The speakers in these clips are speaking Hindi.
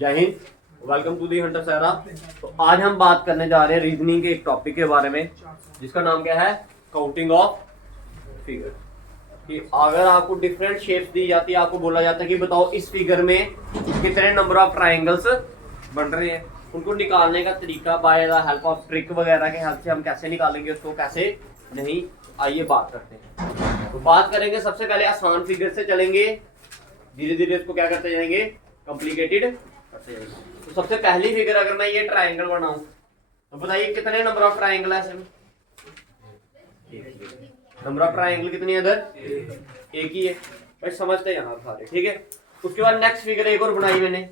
जय Hind, welcome to the hunter Sahara. तो आज हम बात करने जा रहे हैं रीजनिंग के एक टॉपिक के बारे में जिसका नाम क्या है, काउंटिंग ऑफ फिगर। कि अगर आपको डिफरेंट शेप्स दी जाती है, आपको बोला जाता है कि बताओ इस फिगर में कितने नंबर ऑफ ट्राइंगल्स बन रहे हैं, उनको निकालने का तरीका by the help of trick वगैरह के हेल्प से हम कैसे निकालेंगे उसको, कैसे नहीं, आइए बात करते हैं। तो बात करेंगे सबसे पहले आसान फिगर से चलेंगे, धीरे धीरे इसको क्या करते जाएंगे, कॉम्प्लिकेटेड करते जाएंगे। तो सबसे पहली फिगर अगर मैं ये ट्राइंगल बनाऊं तो बताइए कितने नंबर ऑफ ट्राइंगल है इसमें? नंबर ऑफ ट्राइंगल कितनी है इधर? एक ही है भाई, समझते हैं आप सारे, ठीक है। उसके बाद नेक्स्ट फिगर एक और बनाई मैंने,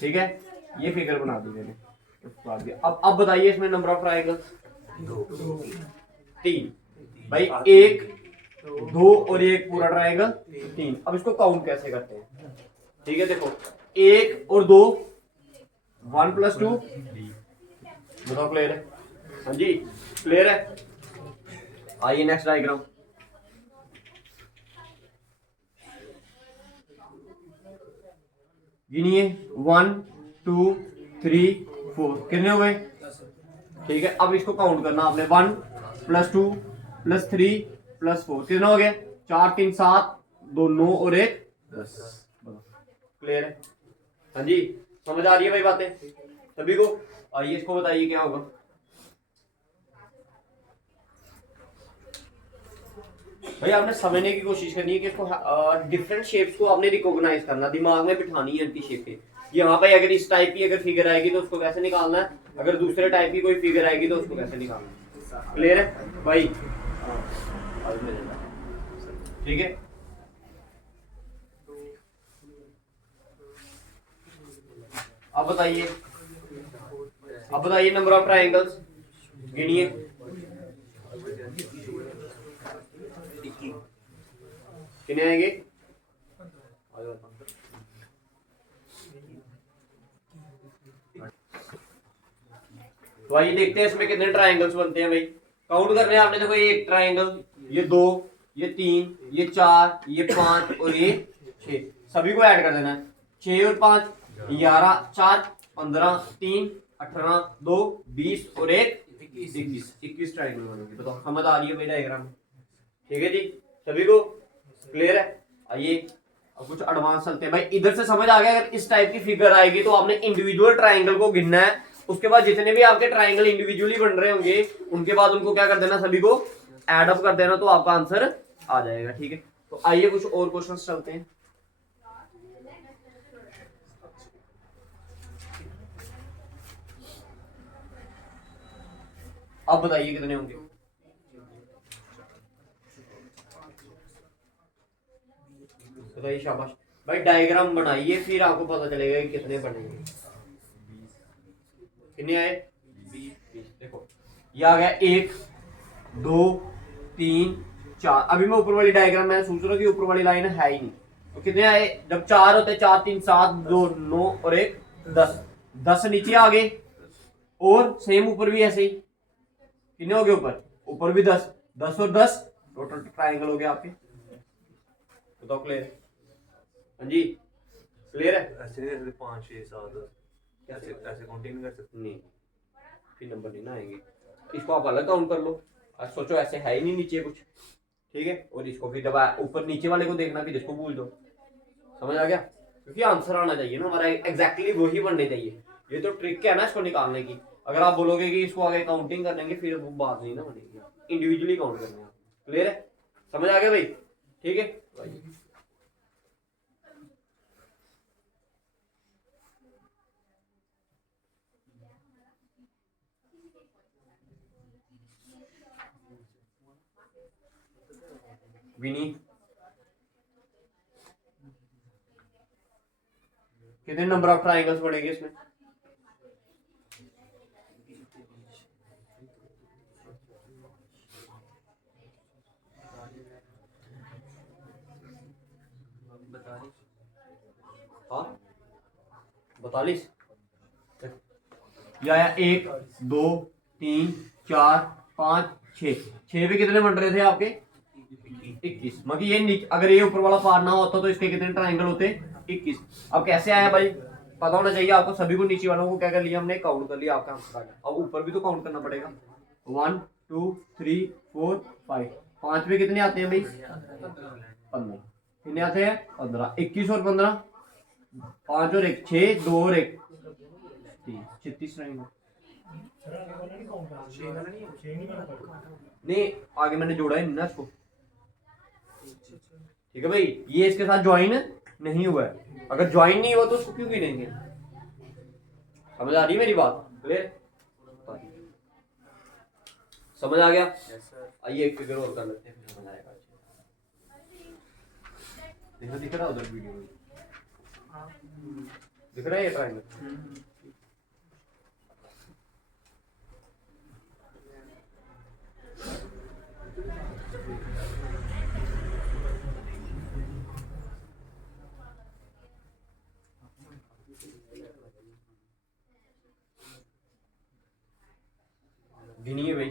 ठीक है, ये फिगर बना दी मैंने। अब बताइए इसमें नंबर ऑफ ट्राइंगल 3 भाई, 1 2 और एक पूरा ट्राइंगल 3। अब इसको काउंट कैसे करते हैं, ठीक है। देखो 1 और 2 1 + 2, बताओ क्लियर है? हाँ जी क्लियर है। आइए नेक्स्ट डायग्राम। गिनिए 1 2 3 4, कितने हो गए? ठीक है। अब इसको काउंट करना आपने, 1 + 2 + 3 + 4, कितना हो गया? 4 3 7, 2 9 और 1 10। क्लियर है? हाँ जी, समझ आ रही है भाई बातें सभी को? आइए इसको बताइए क्या होगा। भाई आपने समझने की कोशिश करनी है कि इसको डिफरेंट शेप्स को आपने रिकॉग्नाइज करना, दिमाग में बिठानी है इनकी शेपें। यहाँ पे अगर इस टाइप की अगर फिगर आएगी तो उसको कैसे निकालना है, अगर दूसरे टाइप की कोई फिगर आएगी तो उसको कैसे निकालना है। क्लियर है भाई? ठीक है। अब बताइए, नंबर ऑफ ट्राइंगल्स गिनिए। कितने आएंगे? तो आइए देखते हैं इसमें कितने ट्राइंगल्स बनते हैं भाई। काउंट करने हैं आपने। देखो ये 1 ट्राइंगल, ये 2, ये 3, ये 4, ये 5 और ये 6, सभी को ऐड कर देना है। 6 और 5 11, 4 15, 3 18, 2 20 और 1 21 ट्राइंगल बनेंगे। बताओ समझ आ रही है भाई डायग्राम? ठीक है जी, सभी को क्लियर है? आइए अब कुछ एडवांस चलते हैं भाई। इधर से समझ आ गया, अगर इस टाइप की फिगर आएगी तो आपने इंडिविजुअल ट्राइंगल को गिनना है। उसके बाद जितने भी आपके ट्राइंगल इंडिविजुअली बन रहे होंगे उनके बाद उनको क्या कर देना, सभी को ऐड अप कर देना, तो आपका आंसर आ जाएगा। ठीक है, तो आइए कुछ और क्वेश्चन चलते हैं। अब बताइए कितने होंगे? बताइए, शाबाश भाई। डायग्राम बनाइए फिर आपको पता चलेगा कि कितने बनेंगे। कितने आए? 20। देखो ये आ गया 1 2 3 4। अभी मैं ऊपर वाली डायग्राम में सोच रहा हूँ कि ऊपर वाली लाइन है ही नहीं, तो कितने आए? जब 4 होते 4 3 7 2 9 और 1 10। 10 नीचे आ गए और सेम ऊपर भी ऐसे ही। कितने हो गए ऊपर? ऊपर भी 10 10 और 10, टोटल ट्राइंगल हो गया आपके। बताओ क्लियर? हाँ जी क्लियर है? ऐसे 5 6 7 ऐसे ऐसे काउंटिंग नहीं कर सकते? नहीं, फिर नंबर नहीं ना आएंगे। इसको आप अलग काउंट कर लो। अब सोचो ऐसे है ही नहीं नीचे कुछ, ठीक है। और इसको फिर जब ऊपर नीचे वाले को देखना फिर इसको भूल दो। समझ आ गया? क्योंकि आंसर आना चाहिए ना हमारा, एग्जैक्टली वही बनने चाहिए। ये तो ट्रिक है ना इसको निकालने की। अगर आप बोलोगे कि इसको आगे काउंटिंग कर लेंगे फिर वो बात नहीं ना बनेगी, इंडिविजुअली काउंट करना है। क्लियर है? समझ आ गया भाई? ठीक है। विनी कितने नंबर ऑफ ट्राइंगल्स बनेंगे इसमें? हाँ 42। या 1 2 3 4 5 6, 6 पे कितने बन रहे थे आपके? 21। मतलब ये अगर ये ऊपर वाला पार ना होता तो इसके कितने ट्राइंगल होते? 21। अब कैसे आया भाई, पता होना चाहिए आपको। सभी को नीचे वालों को क्या कर लिया हमने, काउंट कर लिया, आपका आंसर आ गया। अब ऊपर भी तो काउंट करना पड़ेगा। 1 2 3 4 5, 5 में कितने आते हैं भाई, 15। कितने आते हैं, 15। 21 और 15, 5 और 1 6, 2 और 1 3, 36 रहेंगे। नहीं आगे मैंने जोड़ा है ना इसको, ठीक है भाई। ये इसके साथ ज्वाइन नहीं हुआ है, अगर ज्वाइन नहीं हुआ तो उसको क्यों गिनेंगे। समझ आ रही है मेरी बात, क्लियर, समझ आ गया। आइए एक फिगर और कर लेते हैं, समझ आएगा। देखो दिख रहा है उधर वीडियो में, दिख रहा है ये ट्रायंगल। गिनिए भाई,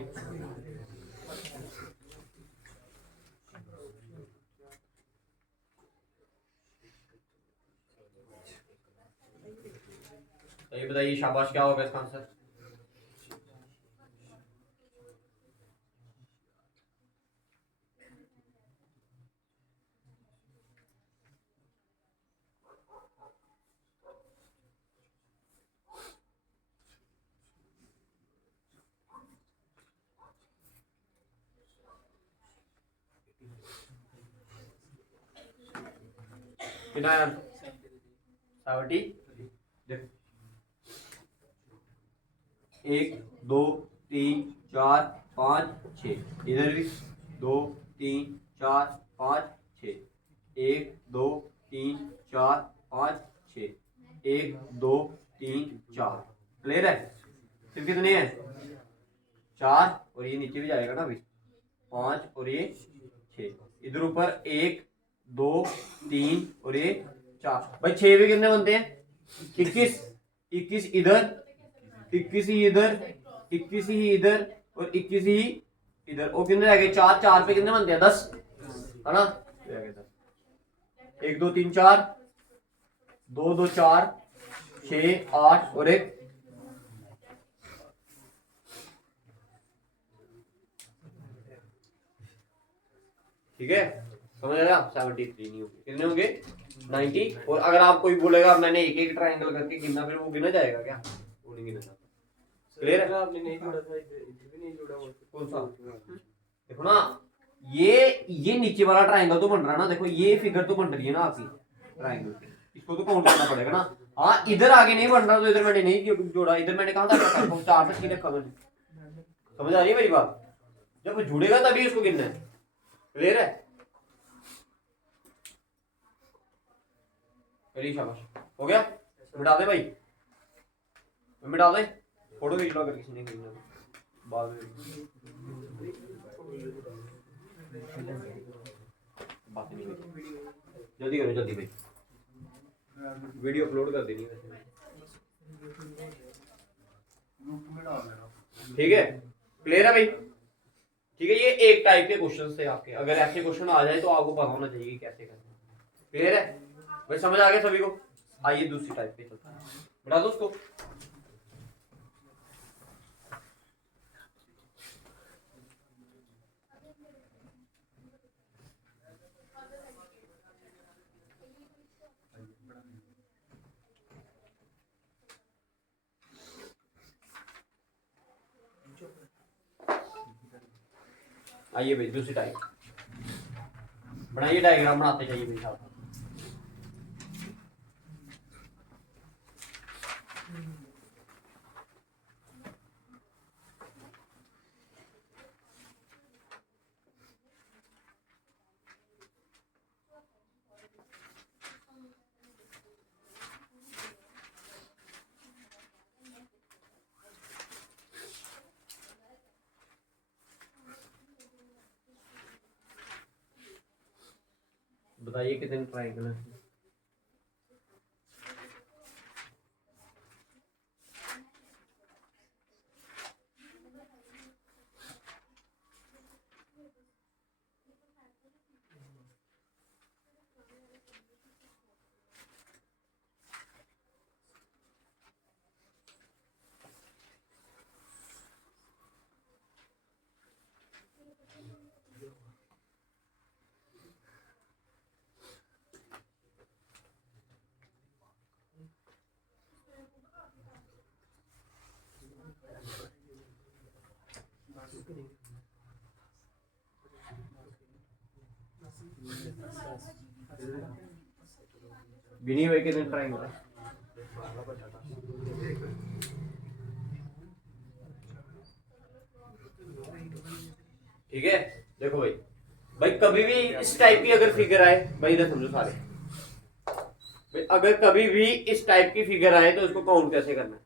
तो ये बताइए शाबाश क्या होगा इसका आंसर। कितना है, 70। देखो 1 2 3 4 5 6, इधर भी 2 3 4 5 6, 1 2 3 4 5 6, 1 2 3 4, क्लियर है। फिर कितने हैं, 4, और ये नीचे भी जाएगा ना अभी, 5 और ये 6, इधर ऊपर 1 2 3 और ये 4। भाई 6 भी कितने बनते हैं, 21। 21 इधर, 21 ही इधर, 21 ही इधर और 21 ही इधर, और कितने रह गए, 4। 4 पे कितने बनते हैं, 10, है ना। 1 2 3 4, 2 2 4 6 8 और 1, ठीक है। समझ आया, 73 नहीं होंगे, कितने होंगे, 90। और अगर आप कोई बोलेगा मैंने एक एक ट्राइंगल करके गिना, फिर वो गिना जाएगा क्या, वो नहीं गिना जाता। क्लियर है, आपने नहीं जोड़ा था, इधर भी नहीं जोड़ा, कौन सा, देखो ना, ये नीचे वाला ट्राइंगल तो बन रहा है ना, देखो ये फिगर तो बन रही है ना आपकी ट्राइंगल, इसको तो काउंट करना पड़ेगा ना। हाँ इधर आगे नहीं बन रहा, तो इधर मैंने नहीं जोड़ा, इधर मैंने कहा था 4 तक की रखा मैंने। समझ आ रही है मेरी बात, जब जुड़ेगा तभी उसको गिनना है, क्लियर है। चलिए शाबाश, हो गया, मिटा दे भाई, मिटा दे, फोटो खींच लो अगर किसी ने खींचना बाद में, बात नहीं करी। जल्दी करो जल्दी भाई, वीडियो अपलोड कर देनी है, ठीक है, क्लियर है भाई। ठीक है, ये एक टाइप के क्वेश्चन थे आपके, अगर ऐसे क्वेश्चन आ जाए तो आपको पता होना चाहिए कैसे करना, क्लियर है भाई, समझ आ गया सभी को। आइए दूसरी टाइप पे चलते हैं, बता दो उसको। आइए भाई दूसरी टाइप बनाइए, डायग्राम बनाते जाइए भाई साहब। बताइए कितने ट्राइंगल है, गिनी भाई कितने ट्राइंगल है? ठीक है, देखो भाई, भाई कभी भी इस टाइप की अगर फिगर आए, भाई इधर समझो सारे भाई, अगर कभी भी इस टाइप की फिगर आए तो उसको काउंट कैसे करना है?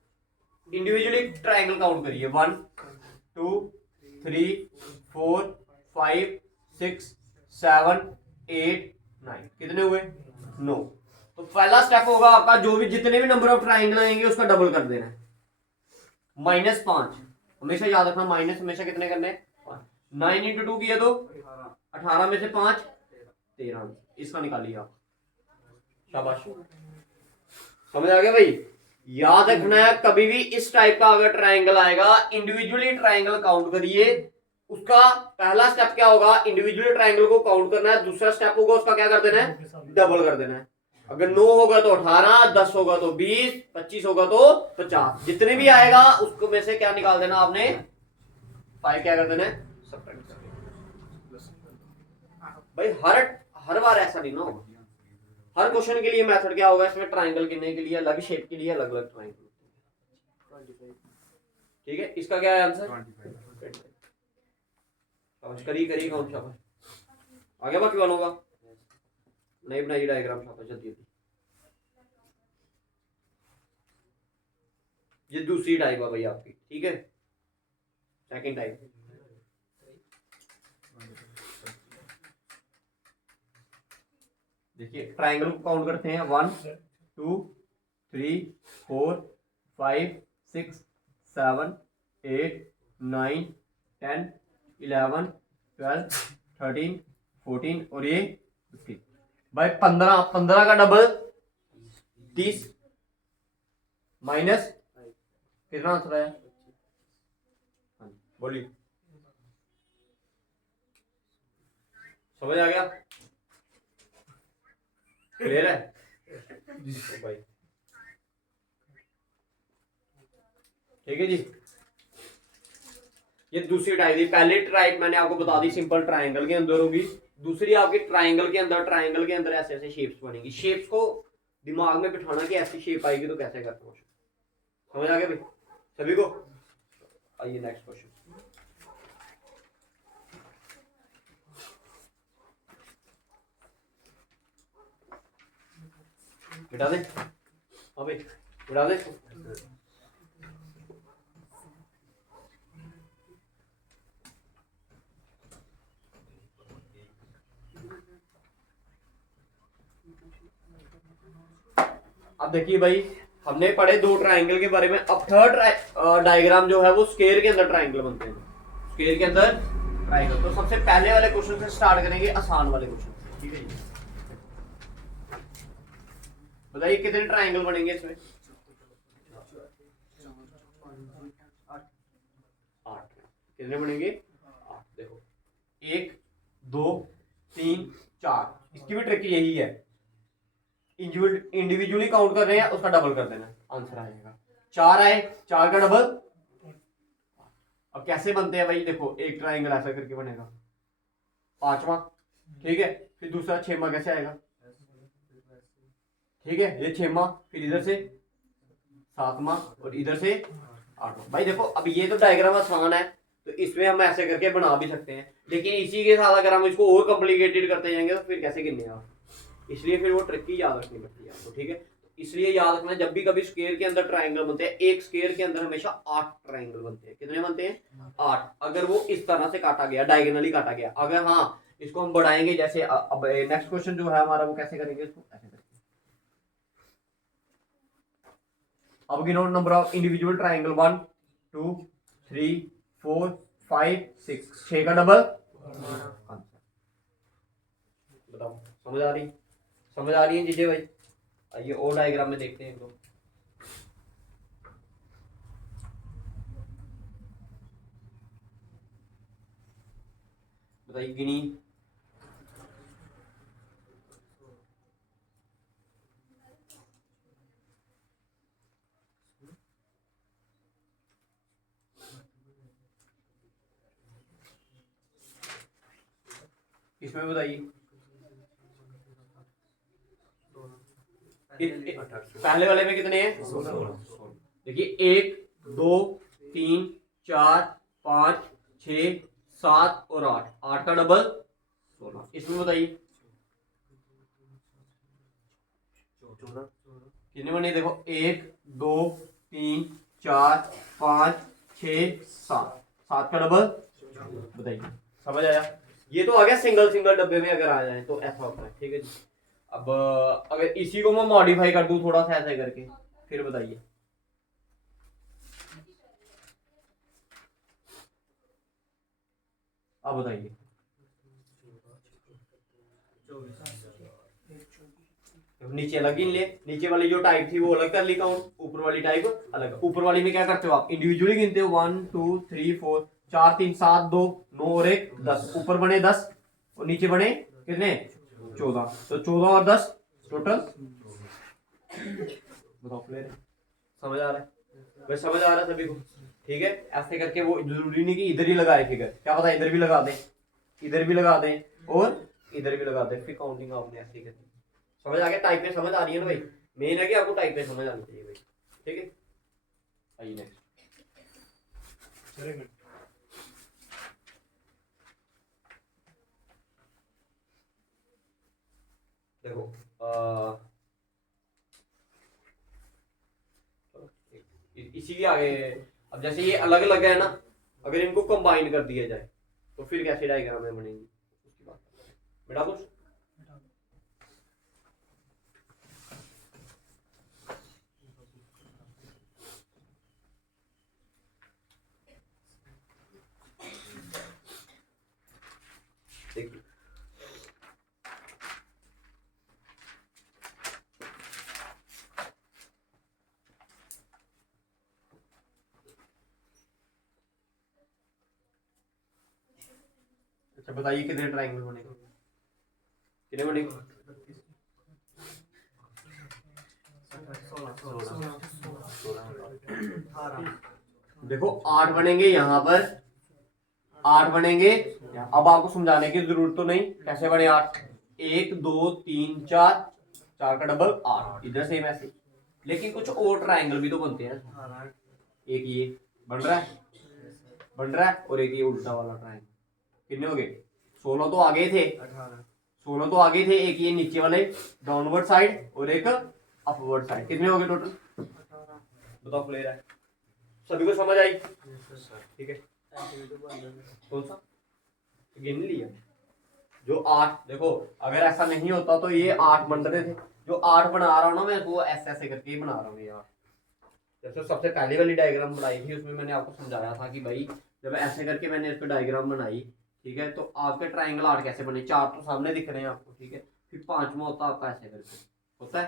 इंडिविजुअली ट्राइंगल काउंट करिए। 1 2 3 4 5 6 7 8 9। कितने हुए? 9। तो पहला स्टेप होगा आपका, जो भी जितने भी नंबर ऑफ ट्राइंगल आएंगे उसका डबल कर देना है। -5 हमेशा याद रखना, माइनस हमेशा कितने करने हैं? 9 इंटू 2 किया तो 18 में से 5 13, इसका निकालिए आप। शाबाश, समझ आ गया भाई? याद रखना है, कभी भी इस टाइप का अगर ट्राइंगल आएगा, इंडिविजुअली ट्राइंगल काउंट करिए। उसका पहला स्टेप क्या होगा? इंडिविजुअली ट्राइंगल को काउंट करना है। दूसरा स्टेप होगा उसका क्या कर देना है? डबल कर देना है। अगर 9 होगा तो 18, 10 होगा तो 20, 25 होगा तो 50। जितने भी आएगा उसको में से क्या निकाल देना आपने? 5 क्या कर देना है? सब्ट्रैक्ट कर देना। भाई हर बार ऐसा नहीं ना होगा। हर क्वेश्चन के लिए मेथड क्या होगा? इसमें ट्राइंगल गिनने के लिए अलग, शेप के लिए अलग अलग ट्राइंगल। ठीक है, इसका क्या है आंसर? करिए करिए काउंट। शाबाश, आगे बाकी वालों का नहीं बनाइए डायग्राम। शाबाश, जल्दी जल्दी। ये दूसरी टाइप है भाई आपकी, ठीक है, सेकंड टाइप। देखिए ट्राइंगल को काउंट करते हैं। 1 2 3 4 5 6 7 8 9 10 11 12 13 14 और ये 15। भाई 15, 15 का डबल 30 माइनस कितना आंसर आया? बोलिए, समझ आ गया? क्लियर है भाई? ठीक है जी। ये दूसरी टाइप थी। पहली टाइप मैंने आपको बता दी, सिंपल ट्राइंगल के अंदर होगी। दूसरी आपकी ट्राइंगल के अंदर ऐसे ऐसे शेप्स बनेंगी। शेप्स को दिमाग में बिठाना कि ऐसी शेप आएगी तो कैसे करना हो। समझ आ गया भाई सभी को? आइए नेक्स्ट क्वेश्चन। बिठा दे, हाँ भाई बिठा दे। अब देखिए भाई, हमने पढ़े 2 ट्राइंगल के बारे में। अब थर्ड डायग्राम जो है वो स्क्वायर के अंदर ट्राइंगल बनते हैं। स्क्वायर के अंदर ट्राइंगल। तो सबसे पहले वाले क्वेश्चन से स्टार्ट करेंगे, आसान वाले क्वेश्चन। ठीक है जी, बताइए कितने ट्राइंगल बनेंगे इसमें? 8। कितने बनेंगे? 8। देखो 1 2 3 4। इसकी भी ट्रिक यही है, इंडिविजुअली काउंट कर रहे हैं, उसका डबल कर देना, आंसर आएगा। 4 आए, 4 का डबल। अब कैसे बनते हैं भाई? देखो एक ट्राइंगल ऐसा करके बनेगा, 5वां, ठीक है, फिर दूसरा 6वां कैसे आएगा? ठीक है, ये 6वां, फिर इधर से 7वां और इधर से 8वां। भाई देखो अब ये तो डायग्राम आसान है, तो इसमें हम ऐसे करके बना भी सकते हैं, लेकिन इसी के साथ अगर हम इसको और कॉम्प्लिकेटेड करते जाएंगे तो फिर कैसे गिनने आप? इसलिए फिर वो ट्रिक की याद रखनी पड़ती है आपको। ठीक है, इसलिए याद रखना, जब भी कभी स्क्वायर के अंदर ट्राइंगल बनते हैं, एक स्क्वायर के अंदर हमेशा 8 ट्राइंगल बनते हैं। कितने बनते हैं? 8। अगर वो इस तरह से काटा गया, डायगोनली काटा गया। अगर हाँ इसको हम बढ़ाएंगे, जैसे अब नेक्स्ट क्वेश्चन जो है हमारा, वो कैसे करेंगे इसको? ऐसे करेंगे। अब गिनो नंबर ऑफ इंडिविजुअल ट्राइंगल। 1 2 3 4 5 6। 6 का डबल। बताओ, समझ आ रही? समझ आ रही है चीजें भाई? आइए और डायग्राम में देखते हैं एक दो। बताइए गिनी। इसमें बताइए। पहले वाले में कितने हैं? 16। देखिए 1 2 3 4 5 6 7 और 8, 8 का डबल 16। इसमें बताइए 14 कितने बने? देखो 1 2 3 4 5 6 7, 7 का डबल बताइए। समझ आया? ये तो आ गया सिंगल सिंगल डब्बे में अगर आ जाए तो ऐसा होता है, ठीक है जी। अब अगर इसी को मैं मॉडिफाई कर दूं थोड़ा सा ऐसे करके, फिर बताइए। अब बताइए नीचे अलग गिन ले, नीचे वाली जो टाइप थी वो अलग कर ली काउंट, ऊपर वाली टाइप अलग। ऊपर वाली में क्या करते हो आप? इंडिविजुअली गिनते हो 1 2 3 4 4 3 7 2 9 और 1 10। ऊपर बने 10 और नीचे बने कितने? 14। तो 14 और 10 टोटल बताओ क्लियर? समझ आ रहा है? बस समझ आ रहा है सभी को? ठीक है, ऐसे करके वो जरूरी नहीं कि इधर ही लगाए फिगर, क्या पता इधर भी लगा दें, इधर भी लगा दें और इधर भी लगा दें, फिर काउंटिंग आपने ऐसे करनी। समझ आ गया? टाइप में समझ आ रही है ना भाई? मेन है कि आपको टाइप में समझ आनी चाहिए भाई, ठीक है। आइए नेक्स्ट। देखो इसी के आगे अब जैसे ये अलग अलग है ना, अगर इनको कंबाइन कर दिया जाए तो फिर कैसे डायग्राम में बनेंगी उसकी बात बेटा कुछ। देखिए अच्छा बताइए कितने ट्रायंगल बनेंगे? कितने बनेंगे? 16 देखो 8 बनेंगे यहाँ पर, 8 बनेंगे। अब आपको समझाने की जरूरत तो नहीं, कैसे बने 8? 1 2 3 4, 4 का डबल 8, इधर सेम ऐसे। लेकिन कुछ और ट्रायंगल भी तो बनते हैं, एक ये बन रहा है, बन रहा है, और एक ये उल्टा वाला ट्रायंगल। कितने हो गए? 16 तो आगे थे, 16 तो आगे थे, एक ये नीचे वाले डाउनवर्ड साइड और एक अपवर्ड साइड। कितने हो गए टोटल? बताओ क्लियर है? सभी को समझ आई? ठीक है, कौन सा गिन लिया? जो 8, देखो अगर ऐसा नहीं होता तो ये 8 बन रहे थे। जो 8 बना रहा हूँ ना मैं, वो ऐसे ऐसे करके ही बना रहा हूँ यार। जैसे सबसे पहले वाली डायग्राम बनाई थी उसमें मैंने आपको समझाया था कि भाई जब ऐसे करके मैंने इस पर डायग्राम बनाई, ठीक है, तो आपके ट्राइंगल 8 कैसे बने? 4 तो सामने दिख रहे हैं आपको, ठीक है। फिर 5वां होता है आपका ऐसे करके, होता है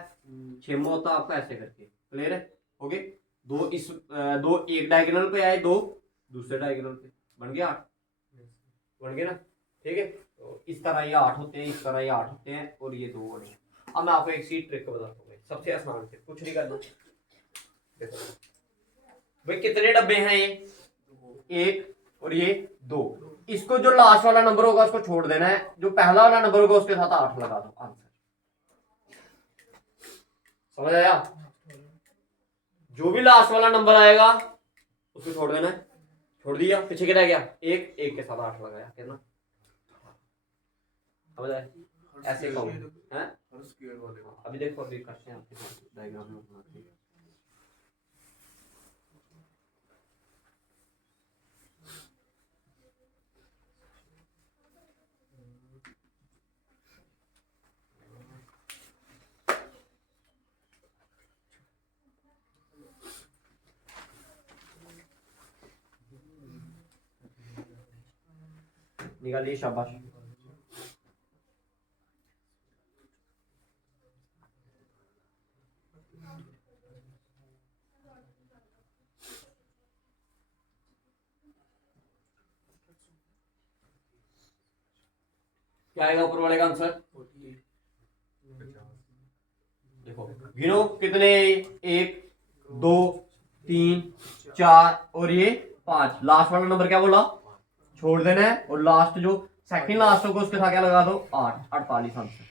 6वां होता है आपका ऐसे करके। क्लियर है? ओके, दो इस दो एक डायगोनल पे आए, दो दूसरे डायगोनल पे, बन गया 8, बन गया ना? ठीक है, तो इस तरह ये 8 होते हैं, इस तरह ये 8 होते हैं, और ये 2 बने। अब मैं आपको एक सी ट्रिक बताता हूँ, सबसे आसान से, कुछ नहीं करना। देखो भाई कितने डब्बे हैं ये? 1 और ये 2। इसको जो लास्ट वाला नंबर होगा उसको छोड़ देना है, जो पहला वाला नंबर होगा उसके साथ 8 लगा दो, आंसर। समझ आया? जो भी लास्ट वाला नंबर आएगा उसको छोड़ देना है। छोड़ दिया, पीछे क्या रह गया? 1, 1 के साथ 8 लगाया, कितना? समझ आया? ऐसे काउंट है। अभी देखो, अभी करते हैं आपके साथ डायग्राम में बनाते हैं। निकालिए, शाबाश। क्या आएगा ऊपर वाले का आंसर? देखो गिनो कितने? 1 2 3 4 और ये 5। लास्ट वाला नंबर क्या बोला? छोड़ देना है, और लास्ट जो सेकंड लास्ट होगा उसके साथ क्या लगा दो? 8, 48 आंसर।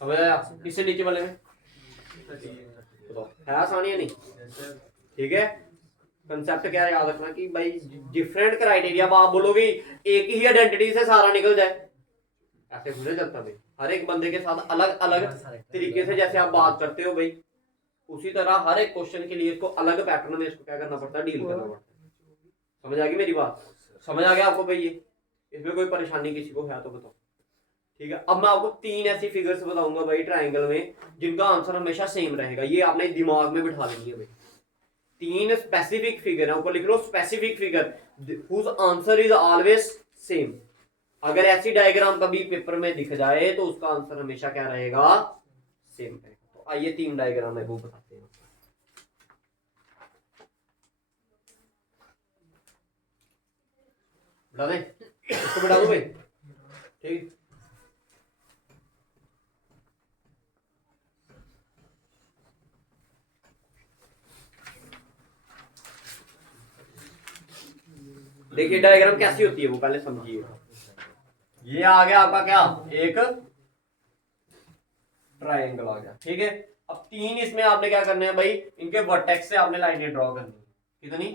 समझ आया? इससे नीचे वाले में बताओ है आसानी है नहीं? ठीक है, कंसेप्ट क्या है याद रखना कि भाई डिफरेंट क्राइटेरिया। आप बोलोगे एक ही आइडेंटिटी से सारा निकल जाए, ऐसे थोड़े चलता भाई। हर एक बंदे के साथ अलग अलग तरीके से जैसे आप बात करते हो भाई, उसी तरह हर एक क्वेश्चन के लिए इसको अलग पैटर्न में इसको क्या करना पड़ता है, डील करना पड़ता है। समझ आ गई मेरी बात? समझ आ गया आपको भाई? ये इसमें कोई परेशानी किसी को है तो बताओ। ठीक है, अब मैं आपको 3 ऐसी फिगर्स बताऊंगा भाई ट्राइंगल में जिनका आंसर हमेशा सेम रहेगा। ये आपने दिमाग में बिठा लेनी है भाई। 3 स्पेसिफिक फिगर है, ऊपर लिख लो specific figure whose answer is always same. अगर ऐसी डायग्राम कभी पेपर में दिख जाए तो उसका आंसर हमेशा क्या रहेगा, सेम रहेगा। तो आइए 3 डायग्राम है वो बताते हैं। बता दें इसको, बता दो भाई। ठीक, देखिए डायग्राम कैसी होती है वो पहले समझिए। ये आ गया आपका क्या, एक ट्रायंगल आ गया। ठीक है, अब 3 इसमें आपने क्या करना है भाई, इनके वर्टेक्स से आपने लाइनें ड्रॉ करनी है। कितनी?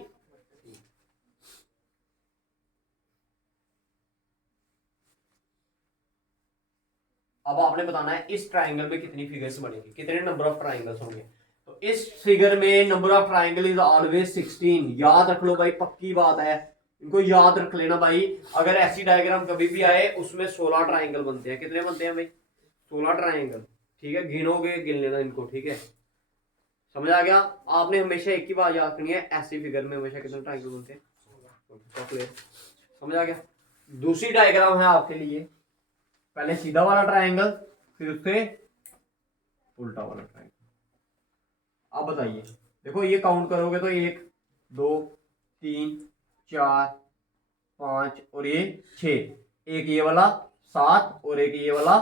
अब आपने बताना है इस ट्राइंगल में कितनी फिगर्स बनेगी, कितने नंबर ऑफ ट्राइंगल्स होंगे। तो इस फिगर में number of triangle is always 16। याद रख लो भाई, पक्की बात है, इनको याद रख लेना भाई। अगर ऐसी डायग्राम कभी भी आए उसमें 16 ट्राइंगल बनते हैं। कितने बनते हैं भाई? 16 ट्राइंगल। ठीक है, गिनोगे, गिन लेना इनको। ठीक है, समझ आ गया? आपने हमेशा एक ही बात याद करनी है, ऐसी फिगर में हमेशा कितने ट्राइंगल बनते हैं। समझ आ गया? दूसरी डायग्राम है आपके लिए, पहले सीधा वाला ट्रायंगल, फिर उससे उल्टा वाला ट्रायंगल। अब बताइए, देखो ये काउंट करोगे तो 1 2 3 4 5 और ये 6, एक ये वाला 7 और एक ये वाला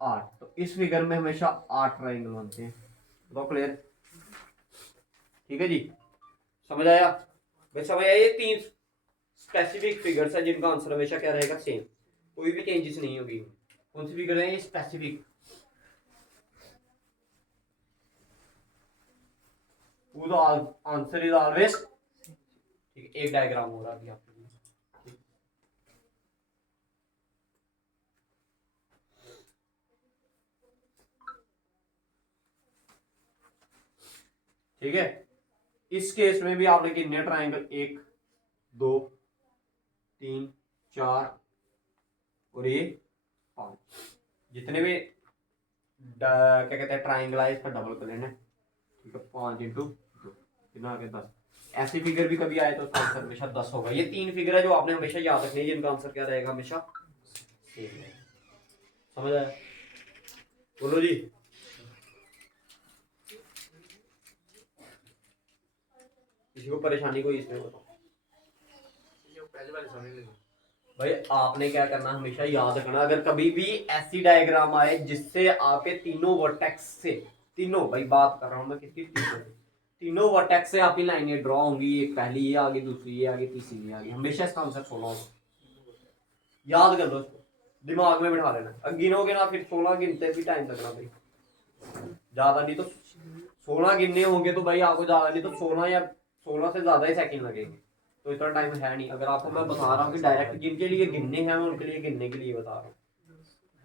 8। तो इस फिगर में हमेशा 8 ट्रायंगल बनते हैं। बताओ क्लियर? ठीक है जी, समझ आया भाई? समझ आया? ये 3 स्पेसिफिक फिगर्स है जिनका आंसर हमेशा क्या रहेगा, सेम, कोई भी चेंजेस नहीं होगी। कौन सी फिगर है ये? स्पेसिफिक। Answer is always. ठीक है, एक डायग्राम हो रहा है अभी आपके लिए। ठीक है, इस केस में भी आपने कितने ट्रायंगल, 1 2 3 4 और ये 5, जितने भी क्या कहते हैं ट्रायंगल है इसका डबल कर लेना। ठीक है, 5 इंटू 2 कितना आ गया, 10। ऐसी फिगर भी कभी आए तो उसका आंसर हमेशा 10 होगा। ये 3 फिगर है जो आपने हमेशा याद रखनी है, जिनका आंसर क्या रहेगा, हमेशा सेम रहेगा। समझ आया? बोलो जी। किसी को परेशानी कोई इसमें बताओ भाई। आपने क्या करना, हमेशा याद रखना, अगर कभी भी ऐसी डायग्राम आए जिससे आपके तीनों वर्टेक्स से, तीनों भाई बात कर रहा हूं मैं किसकी, तीनों वर्टेक्स से आपकी लाइनें ड्रॉ होंगी, एक पहली ये आगे, दूसरी ये आगे, तीसरी ये आगे, हमेशा इसका आंसर 16 होगा। याद कर लो इसको, दिमाग में बिठा लेना। अब गिनोगे ना फिर 16 गिनते भी टाइम लगना भाई, ज्यादा नहीं तो 16 गिनने होंगे तो भाई आपको ज्यादा नहीं तो 16 या 16 से ज्यादा ही सेकंड लगेंगे। तो इतना टाइम है नहीं। अगर आपको मैं बता रहा हूँ कि डायरेक्ट जिनके लिए गिनने हैं मैं उनके लिए गिनने के लिए बता रहा हूँ।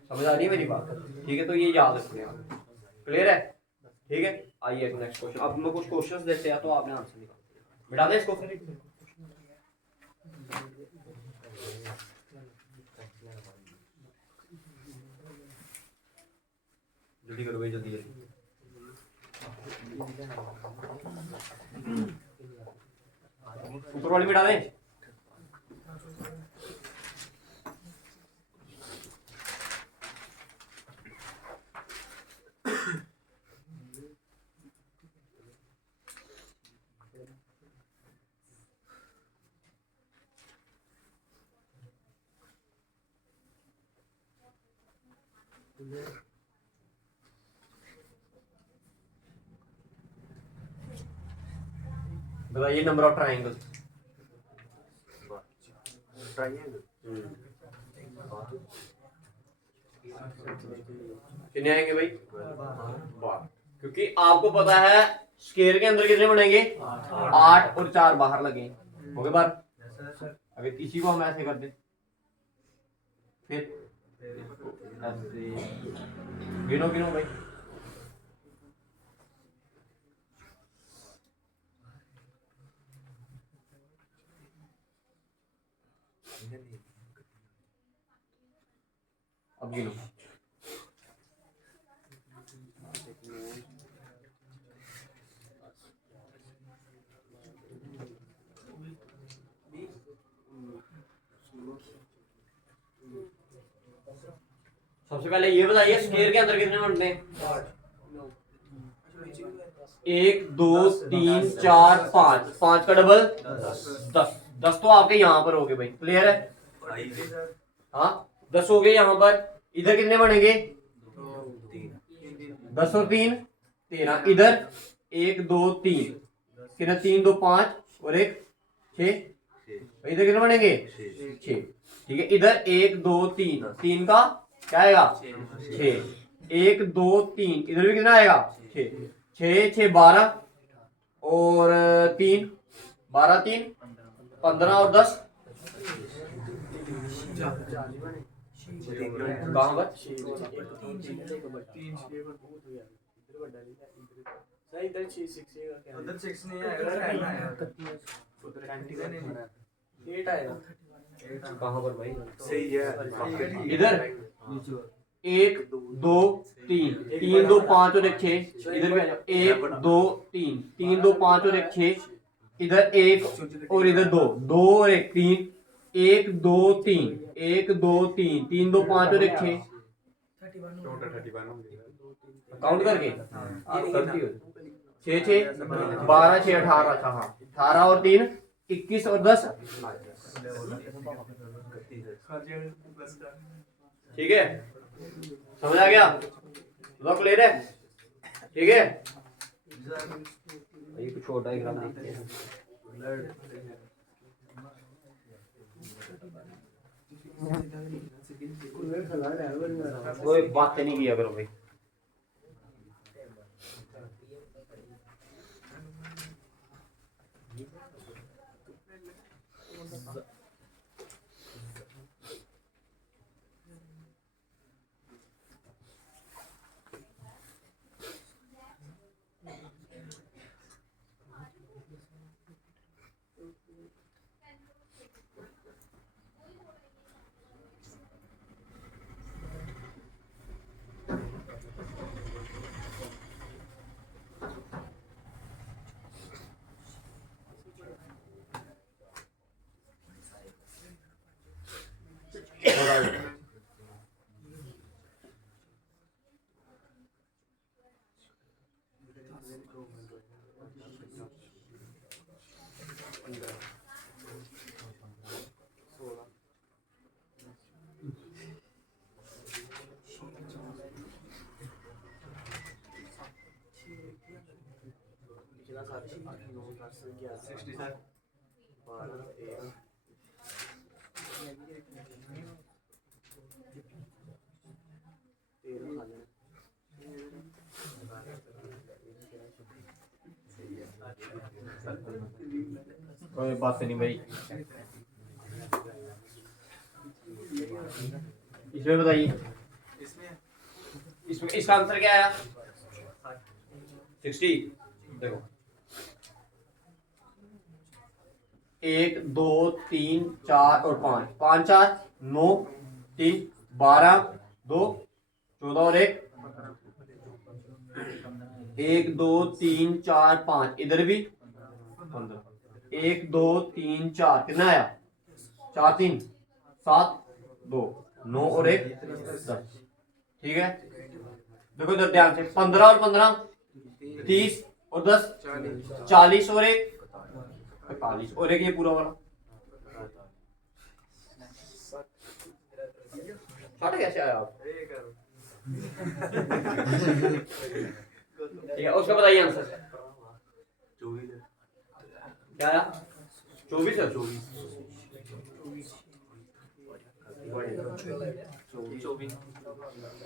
समझ आ रही है मेरी बात? ठीक है, तो ये याद रखने आप। क्लियर है? ठीक है, आइए नेक्स्ट क्वेश्चन। अब मैं कुछ क्वेश्चंस देते हैं तो आपने आंसर निकाल बिठा दें इसको। जल्दी करो भाई, जल्दी जल्दी। ऊपर वाली बिठा दें। बताइए नंबर ऑफ ट्राइंगल। कितने आएंगे भाई? 12, क्योंकि आपको पता है स्केयर के अंदर कितने बनेंगे? 8 और 4 बाहर लगे, हो गए बार। अगर इसी को हम ऐसे कर दे फिर ऐसे गिनो गिनो भाई। अब गिनो। सबसे पहले ये बताइए स्केयर के अंदर कितने बनते हैं? 1 2 3 4 5, 5 का डबल 10, 10 तो आपके यहाँ पर हो गए भाई, क्लियर है? हाँ 10 हो गए यहाँ पर। इधर कितने बनेंगे? 10 और 3 13, इधर 1 2 3 कितना? 3 2 5 और 1 6, इधर कितने बनेंगे? 6, ठीक है। इधर 1 2 3, 3 का क्या आएगा? 6, 1 2 3, इधर भी कितना आएगा? 6, 6 6 12 और 3 12 3 15 और 10 कहाँ पर? उधर 6 नहीं आएगा, 8 आएगा। कहाँ पर भाई? सही है इधर 1 2 3 3 2 5 और 1 6, इधर भी आ जाओ। 1 2 3 3 2 5 और 1 6, इधर 1 और इधर 2 2 और 1 3, 1 2 3 1 2 3 3 2 5 और 1 6, काउंट करके करती हो 6 6 12 6 18, अच्छा हाँ 18 और 3 21 और 10, ठीक है? समझ आ गया? तो क्लियर है? ठीक है, ये कुछ छोटा ही ग्राफ देखते हैं। कोई बात नहीं किया करो भाई। कोई बात नहीं भाई। इसमें बताइए, इसमें इसका आंसर क्या आया? 60। देखो 1 2 3 4 और 5, 5 4 9 3 12 2 14 और 1 1 2 3 4 5, इधर भी 15, 1 2 3 4 कितना आया? 4 3 7 2 9 और 1 10, ठीक है? देखो इधर ध्यान से 15 और 15 30 और 10 40 और 1 45 और 1 ये पूरा वाला 60 कैसे आया आप? ठीक है, उसका बताइए आंसर। 24 क्या आया? 24 है? 24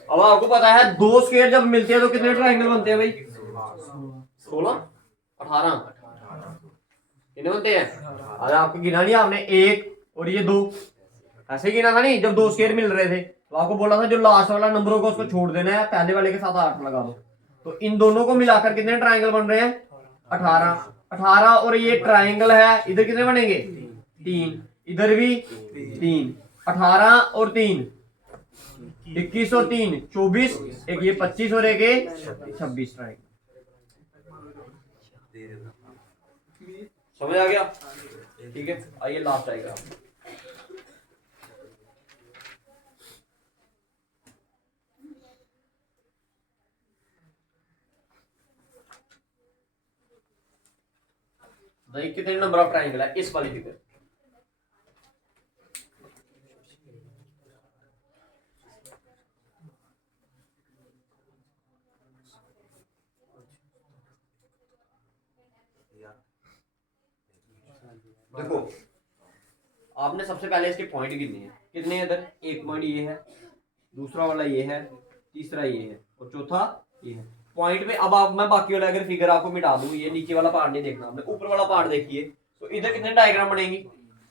अब आपको पता है दो स्क्वायर जब मिलते हैं तो कितने ट्राइंगल बनते हैं भाई? 16 18 कितने बनते हैं? अरे आपको गिना नहीं आपने, एक और ये दो, ऐसे गिना था नहीं जब दो स्क्वायर मिल रहे थे, तो आपको बोला था जो लास्ट वाला नंबर होगा उसको छोड़ देना है, पहले वाले के साथ 8 लगा दो। तो इन दोनों को मिलाकर कितने ट्राइंगल बन रहे हैं? 18। 18 और ये ट्राइंगल है, इधर कितने बनेंगे? 3, इधर भी 3। 18 और 3 21 और 3 24, एक ये 25 और एक ये 26 ट्राइंगल। समझ आ गया? ठीक है, आइए लास्ट आएगा। भाई कितने नंबर ऑफ ट्राइंगल है इस वाली फिगर? देखो आपने सबसे पहले इसके पॉइंट गिनने हैं, कितने हैं इधर? एक पॉइंट ये है, दूसरा वाला ये है, तीसरा ये है और चौथा ये है। पॉइंट पे अब आप मैं बाकी वाला अगर फिगर आपको मिटा दूं, ये नीचे वाला पार्ट नहीं देखना आपने, ऊपर वाला पार्ट देखिए। तो इधर कितने डायग्राम बनेंगी?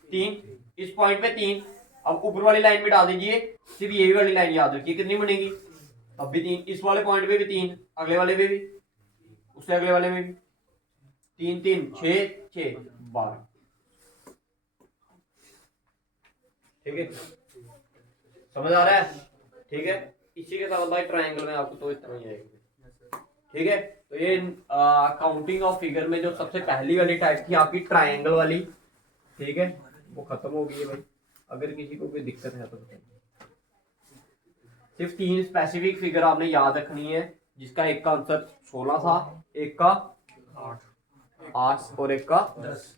3, इस पॉइंट पे 3। अब ऊपर वाली लाइन मिटा दीजिए, सिर्फ ये वाली लाइन याद रखिए, कितनी बनेगी? अब भी 3, इस वाले पॉइंट पे भी 3, अगले वाले पे भी, उससे अगले वाले में भी 3 3 6 6 12। ठीक है, समझ आ रहा है? ठीक है, इसी के साथ भाई ट्राइंगल में आपको तो इतना ही आएगा। ठीक है, तो ये काउंटिंग ऑफ फिगर में जो सबसे पहली वाली टाइप थी आपकी ट्राइंगल वाली, ठीक है, वो खत्म हो गई है भाई। अगर किसी को कोई दिक्कत है तो बताइए। सिर्फ 3 स्पेसिफिक फिगर आपने याद रखनी है, जिसका एक का आंसर 16 था, एक का 8 और एक का 10।